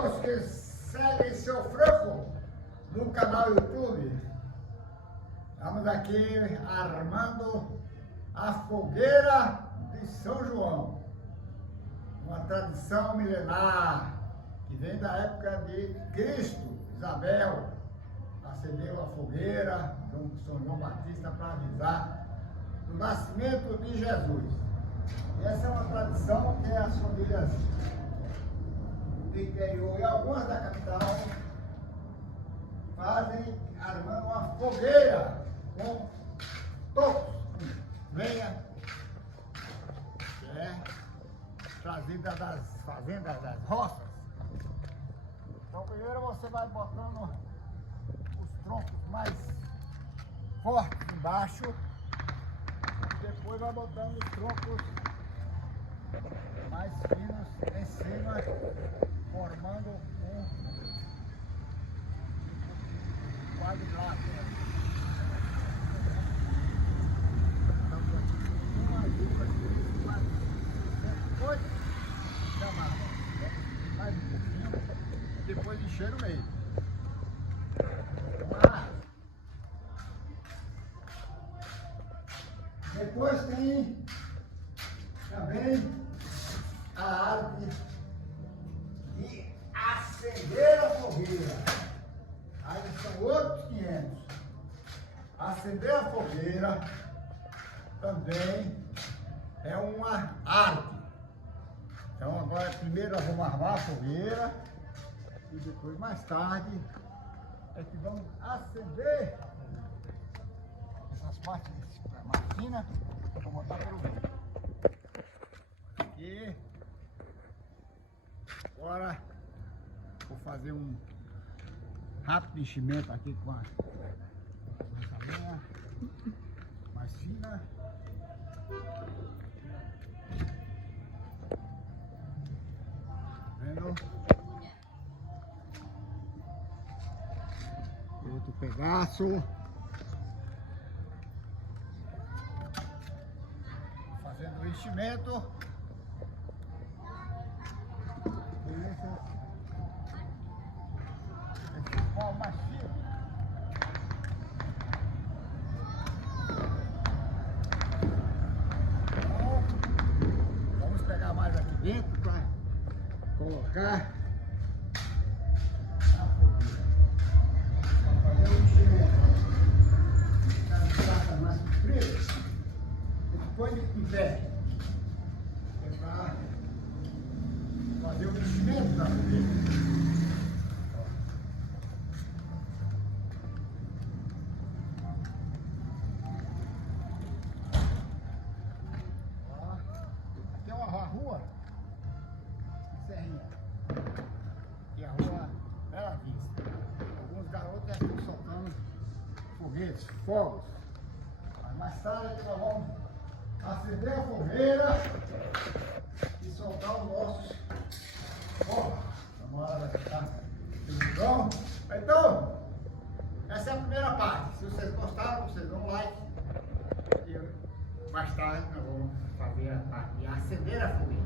irmãos que seguem seu Franco no canal YouTube. Estamos aqui armando a fogueira de São João, uma tradição milenar que vem da época de Cristo. Isabel acendeu a fogueira junto com São João Batista para avisar do nascimento de Jesus. E essa é uma tradição que as famílias do interior e algumas da capital fazem armando uma fogueira com tocos, com lenha, que é trazida das fazendas, das roças. Então primeiro você vai botando os troncos mais fortes embaixo, depois vai botando os troncos mais finos em cima, formando um quadrilátero. Uma, duas, três, quatro, cinco, oito, chamada. Mais um pouquinho, depois encher no meio. Depois tem também a arte de acender a fogueira. Aí são outros 500. Acender a fogueira também é uma arte. Então agora primeiro nós vamos armar a fogueira e depois mais tarde é que vamos acender essas partes mais finas. Vou botar pelo meio. Aqui. Agora vou fazer um rápido enchimento aqui com essa linha mais fina. Vendo? Outro pedaço. Fazendo o enchimento. Mais fino. Então, vamos pegar mais aqui dentro para colocar na fogueira. Para fazer o enchimento. As placas mais compridas, depois de pé. É para fazer o enchimento da fogueira. Rua Serrinha, que é a rua Bela Vista. Alguns garotos já estão soltando foguetes, fogos. Mas mais tarde nós vamos acender a fogueira e soltar os nossos fogos. Uma hora vai ficar tudo bom. Então, essa é a primeira parte. Se vocês gostaram, vocês dão um like. E mais tarde nós vamos fazer a parte de acender a fogueira.